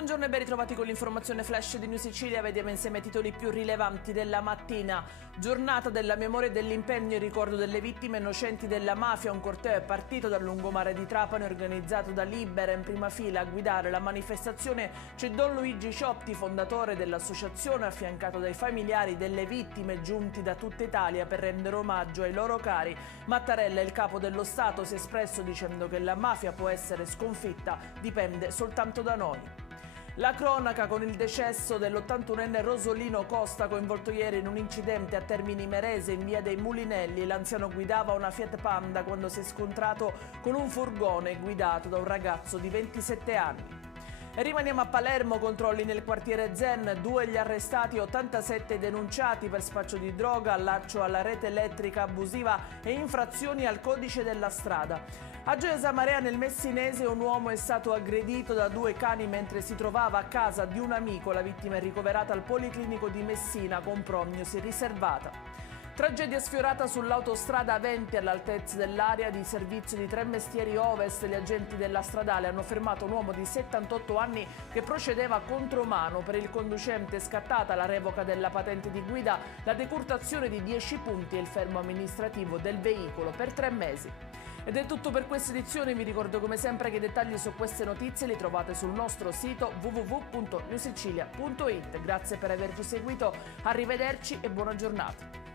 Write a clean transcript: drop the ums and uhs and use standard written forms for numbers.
Buongiorno e ben ritrovati con l'informazione flash di New Sicilia. Vediamo insieme i titoli più rilevanti della mattina. Giornata della memoria e dell'impegno in ricordo delle vittime innocenti della mafia. Un corteo è partito dal lungomare di Trapani organizzato da Libera. In prima fila a guidare la manifestazione c'è Don Luigi Ciotti, fondatore dell'associazione, affiancato dai familiari delle vittime giunti da tutta Italia per rendere omaggio ai loro cari. Mattarella, il capo dello Stato, si è espresso dicendo che la mafia può essere sconfitta, dipende soltanto da noi. La cronaca con il decesso dell'81enne Rosolino Costa, coinvolto ieri in un incidente a Termini Imerese in via dei Mulinelli. L'anziano guidava una Fiat Panda quando si è scontrato con un furgone guidato da un ragazzo di 27 anni. E rimaniamo a Palermo, controlli nel quartiere Zen, 2 gli arrestati, 87 denunciati per spaccio di droga, allaccio alla rete elettrica abusiva e infrazioni al codice della strada. A Gioia Marea nel Messinese un uomo è stato aggredito da 2 cani mentre si trovava a casa di un amico. La vittima è ricoverata al Policlinico di Messina con prognosi riservata. Tragedia sfiorata sull'autostrada A20 all'altezza dell'area di servizio di Tremestieri Ovest. Gli agenti della stradale hanno fermato un uomo di 78 anni che procedeva contromano. Per il conducente è scattata la revoca della patente di guida, la decurtazione di 10 punti e il fermo amministrativo del veicolo per 3 mesi. Ed è tutto per questa edizione. Vi ricordo come sempre che i dettagli su queste notizie li trovate sul nostro sito www.newsicilia.it. Grazie per averci seguito, arrivederci e buona giornata.